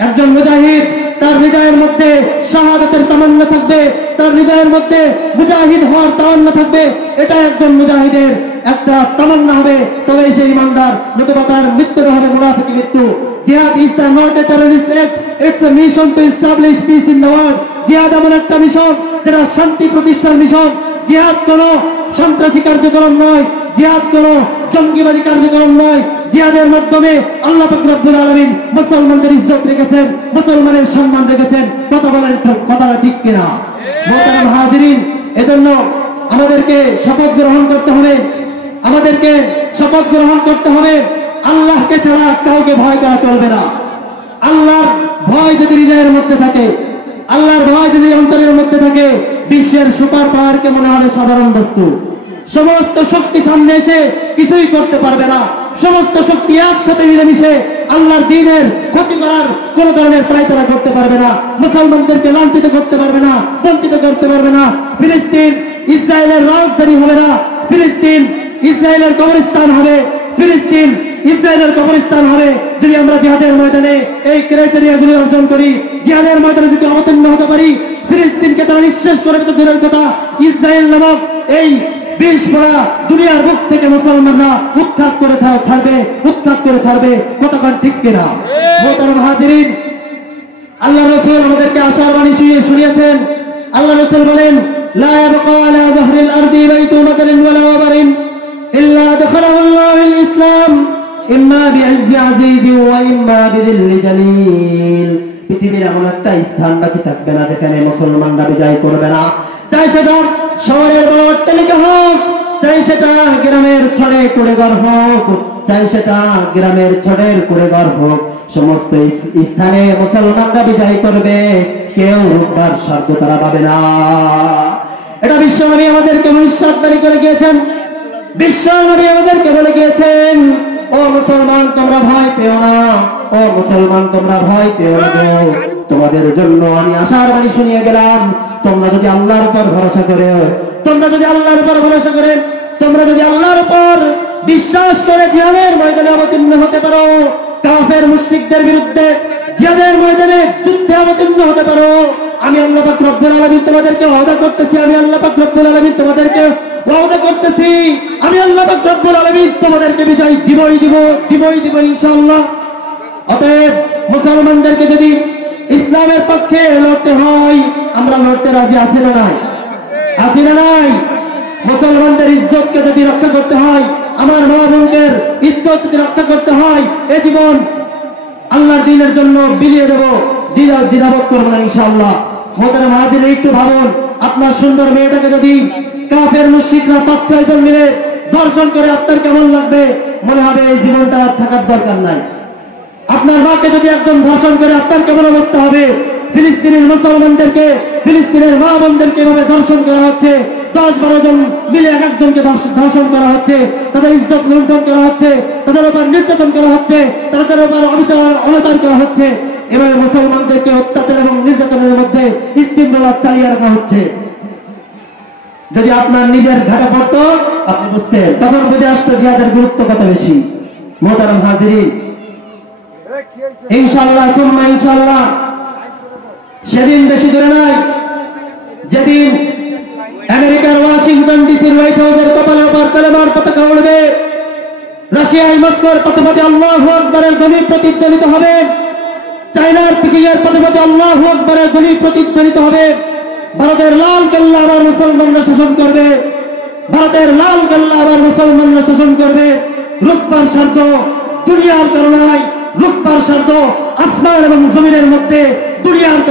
একজন মুজাহিদ তার হৃদয়ের মধ্যে শাহাদাতের তামান্না থাকবে, তার হৃদয়ের মধ্যে মুজাহিদ হওয়ার তামান্না থাকবে, এটা একজন মুজাহিদের একটা তামান্না হবে, তবে সেই ইমানদার, নতুবা তার মৃত্যু হবে মুনাফিকি মৃত্যু। জিহাদ is not a terrorist act, it's a mission to establish peace in the world. জিহাদ এমন একটা মিশন যেটা শান্তি প্রতিষ্ঠার মিশন। জিহাদ কোন সন্ত্রাসী কার্যক্রম নয়, জিহাদ কোন জঙ্গিবাদী কার্যক্রম নয়। জিহাদের মাধ্যমে আল্লাহ পাক রব্বুল আলামিন মুসলমানদের ইজ্জত রেখেছেন, মুসলমানের সম্মান রেখেছেন। কথা বলেন, কথাটা ঠিক কিনা? মুহতারাম হাজিরিন, এজন্য আমাদেরকে শপথ গ্রহণ করতে হবে, আমাদেরকে শপথ গ্রহণ করতে হবে, আল্লাহকে ছাড়া কাউকে ভয় করা চলবে না। আল্লাহর ভয় যদি হৃদয়ের মধ্যে থাকে, আল্লাহর ভয় যদি অন্তরের মধ্যে থাকে, বিশ্বের সুপার পাওয়ারকে মনে হবে সাধারণ বস্তু। সমস্ত শক্তি সামনে এসে কিছুই করতে পারবে না, সমস্ত শক্তি একসাথে মিলেমিশে আল্লাহর দ্বীনের ক্ষতি করার কোন ধরনের পায়তারা করতে পারবে না, মুসলমানদেরকে লাঞ্ছিত করতে পারবে না, বঞ্চিত করতে পারবে না। ফিলিস্তিন ইসরায়েলের রাজধানী হবে না, ফিলিস্তিন ইসরায়েলের কবরস্থান হবে, ফিলিস্তিন ইসরায়েলের কবরস্থান হবে যদি আমরা জিহাদের ময়দানে এই ক্রাইটেরিয়াগুলি অর্জন করি, জিহাদের ময়দানে যদি অবতীর্ণ হতে পারি। ফিলিস্তিনকে তারা নিঃশেষ করে দিতে দূরের কথা, ইসরায়েল নামক এই বিষ পড়া দুনিয়ার বুক থেকে মুসলমানরা উৎখাত করে ছাড়বে। কতক্ষণ ঠিক কিনা? মুহতারাম হাজিরিন, আল্লাহ রাসূল আমাদেরকে আশার বাণী শুনিয়েছেন। আল্লাহ রাসূল বলেন, লা ইয়াবকা আলা যাহরিল আরদি বাইতুন মাকারিন ওয়ালা ওয়াবারিন ইল্লা দাখালাহু আল্লাহুল ইসলাম ইম্মা বিইজ্জি আজিজি ওয়া ইম্মা বিযিল্লি জালিল। পৃথিবীর এমন একটা স্থান বাকি থাকবে না যেখানে মুসলমানরা বিজয় করবে না, চাই সেটা শহরের বড় অট্টালিকা হোক, চাই সেটা গ্রামের ছড়ে কুড়েঘর হোক, চাই সেটা গ্রামের ছড়ের কুড়েঘর হোক, সমস্ত স্থানে মুসলমানরা বিজয় করবে, কেউ রূপবার সাধ্য তারা পাবে না। এটা বিশ্বনবী আমাদেরকে ভবিষ্যৎবাণী করে গিয়েছেন। বিশ্বনবী আমাদেরকে বলে গিয়েছেন, ও মুসলমান তোমরা ভয় পেও না, ও মুসলমান তোমরা ভয় পেও না, তোমাদের জন্য আমি আশার বাণী শুনিয়ে গেলাম। তোমরা যদি আল্লাহর উপর ভরসা করে, তোমরা যদি আল্লাহর উপর ভরসা করে, তোমরা যদি আল্লাহর উপর বিশ্বাস করে জিহাদের ময়দানে অবতীর্ণ হতে পারো, কাফের মুশরিকদের বিরুদ্ধে জিহাদের ময়দানে যুদ্ধে অবতীর্ণ হতে পারো, আমি আল্লাহ পাক রব্বুল আলামিন তোমাদেরকে ওয়াদা করতেছি, আমি আল্লাহ পাক রব্বুল আলামিন তোমাদেরকে ওয়াদা করতেছি, আমি আল্লাহ পাক রব্বুল আলামিন তোমাদেরকে বিজয় দিব ইনশাআল্লাহ। অতএব মুসলমানদেরকে যদি ইসলামের পক্ষে লড়তে হয়, আমরা লড়তে রাজি আছি না নাই? আছি না নাই? মুসলমানদের ইজ্জতকে যদি রক্ষা করতে হয়, আমার মা বোনদের ইজ্জত যদি রক্ষা করতে হয়, এ জীবন আল্লাহর দ্বীনের জন্য বিলিয়ে দেব। দ্বিধাবোধ করবো না ইনশাআল্লাহ। মোহতারাম হাজির, একটু ভাবুন, আপনার সুন্দর মেয়েটাকে যদি কাফের মুশরিকরা 5-6 জন মিলে ধর্ষণ করে আপনার কেমন লাগবে? মনে হবে এই জীবনটা আর থাকার দরকার নাই। আপনার মাকে যদি একদম ধর্ষণ করে আপনার কেমন অবস্থা হবে? ফিলিস্তিনের মুসলমানদেরকে, ফিলিস্তিনের মা বোনদেরকে এভাবে ধর্ষণ করা হচ্ছে, 10-12 জন মিলে এক একজনকে ধর্ষণ করা হচ্ছে, তাদের ইজ্জত লুণ্ঠন করা হচ্ছে, তাদের উপর নির্যাতন করা হচ্ছে, তাদের উপর অনাচার করা হচ্ছে। এভাবে মুসলমানদেরকে অত্যাচার এবং নির্যাতনের মধ্যে স্টিমরোলার চালিয়ে রাখা হচ্ছে। যদি আপনার নিজের ঘাটে পড়তো আপনি বুঝতেন, তখন বুঝে আসতো জিহাদের গুরুত্ব কত বেশি। মোহতারাম হাজিরিন, ইনশাআল্লাহ সুম্মা ইনশাআল্লাহ সেদিন বেশি দূরে নয় যেদিন আমেরিকার ওয়াশিংটন ডিসির হোয়াইট হাউসের কপালের উপর কালেমার পতাকা উড়বে, রাশিয়ার মস্কোর পতাকাতে আল্লাহু আকবারের ধ্বনি প্রতিধ্বনিত হবে, চায়নার পিকিং এর পতাকাতে আল্লাহু আকবারের ধ্বনি প্রতিধ্বনিত হবে। ভারতের লাল কেল্লা আবার মুসলমানরা শাসন করবে, ভারতের লাল কেল্লা আবার মুসলমানরা শাসন করবে। রূপবার স্বার্থ দুনিয়ার কারণায়, রূপবার স্বার্থ আসমান এবং জমিনের মধ্যে দুনিয়ার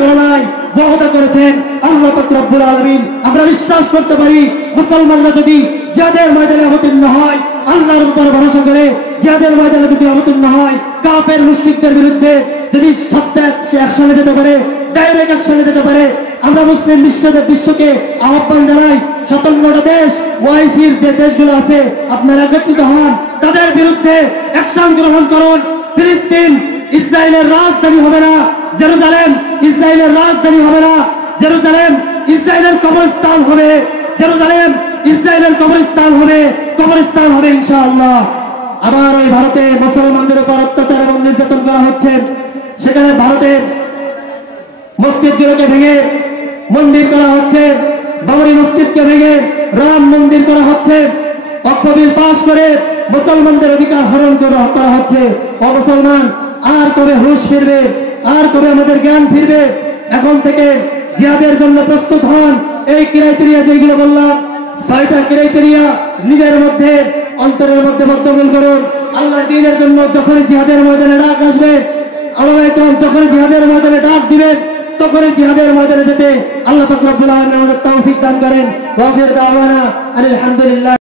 কারণায় ওয়াদা করেছেন আল্লাহ পাক রব্বুল আলামিন। আমরা বিশ্বাস করতে পারি মুসলমানরা যদি জিহাদের ময়দানে অবতীর্ণ হয়, আল্লাহর উপর ভরসা করে জিহাদের ময়দানে যদি অবতীর্ণ হয়, কাফের মুশরিকদের বিরুদ্ধে যদি সবচেয়ে অ্যাকশনে যেতে পারে, ডাইরেক্ট অ্যাকশনে যেতে পারে। আমরা মুসলিম বিশ্বকে আহ্বান জানাই, 57টা দেশ, ওআইসির যে দেশগুলো আছে, আপনারা একত্রিত হন, তাদের বিরুদ্ধে অ্যাকশন গ্রহণ করুন। ফিলিস্তিন ইসরায়েলের রাজধানী হবে না, জেরুজালেম ইসরায়েলের রাজধানী হবে না, জেরুজালেম ইসরায়েলের কবরস্থান হবে, জেরুজালেম ইসরায়েলের কবরস্থান হবে ইনশাআল্লাহ। আবার ওই ভারতে মুসলমানদের উপর অত্যাচার এবং নির্যাতন করা হচ্ছে, সেখানে ভারতের মসজিদগুলোকে ভেঙে মন্দির করা হচ্ছে, বাবরি মসজিদকে ভেঙে রাম মন্দির করা হচ্ছে, ওয়াকফ বিল পাশ করে মুসলমানদের অধিকার হরণ করা হচ্ছে। ও মুসলমান, আর কবে হুঁশ ফিরবে? আর কবে আমাদের জ্ঞান ফিরবে? এখন থেকে জিহাদের জন্য প্রস্তুত হন। এই ক্রাইটেরিয়া যেগুলো বললাম, 6টা ক্রাইটেরিয়া নিজের মধ্যে, অন্তরের মধ্যে বদ্ধমূল করুন। আল্লাহ দ্বীনের জন্য যখনই জিহাদের ময়দানে ডাক আসবে, আল্লাহ একরাম যখনই জিহাদের ময়দানে ডাক দিবেন, তখনই জিহাদের ময়দানে যেতে আল্লাহ পাক রব্বুল আলামিন আমাদের তৌফিক দান করেন। ওয়া আখির দাওয়ানা আলহামদুলিল্লাহ।